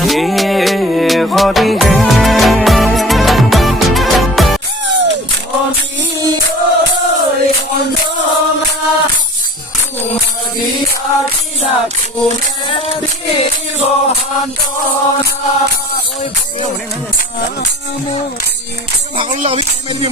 হে হৰি হে ভাগৰ লাগি মেলি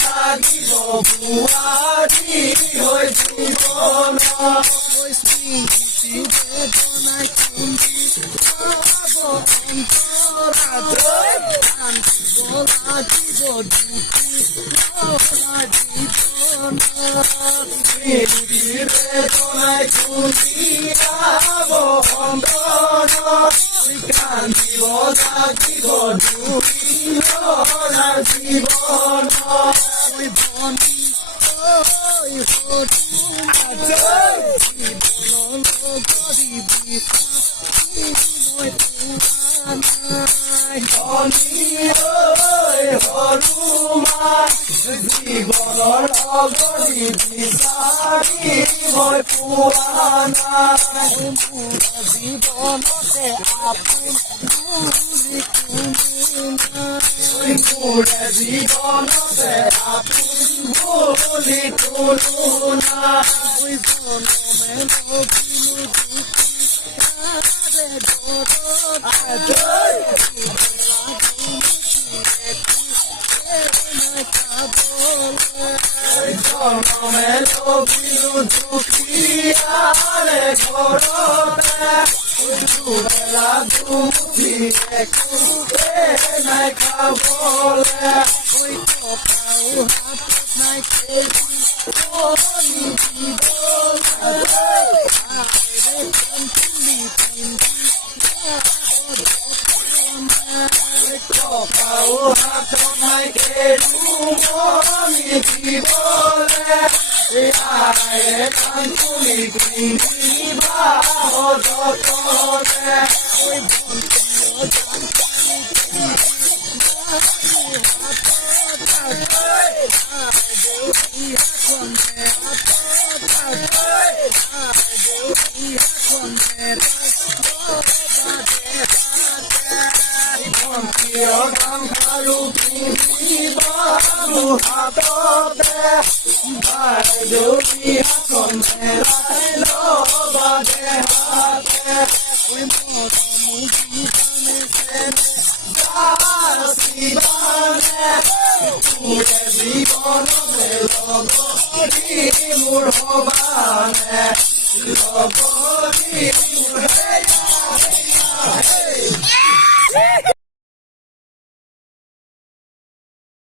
লাগিব পুৱাৰী হৈ জীৱন স্মৃতি বেদনাই খুন্দি খাব অন্তৰাজয় কান্দিব লাগিব দুখী লৰা জীৱন স্মৃতি বেদনাই খুন্দি খাব অন্তৰাজয় কান্দিব লাগিব দুখী লৰা জীৱন বনি জীৱনৰ লগৰী বিচাৰি মই পোৱা নাই জীৱনতে আপোন বুলি কোনো নাই জীৱনতে আপোন বুলি কোনো নাই জনমে নকিনো জনমে লভিলো দুখীয়াৰে ঘৰতে দুবেলা দুমুঠি একোকে নাই খাবলে টকাও হাতত নাই খেতি কণী টকাও হাতত নাই খেতি দিবলে আয়ে কাঞ্চুলি পিন্ধিবা যতনে গান খাৰু পিন্ধিবা হাততে বাইদেউ বিহাখন হেৰাই ল'বা দেহাতে জীৱনতে লগৰী মোৰ সবানে লগৰী মোৰ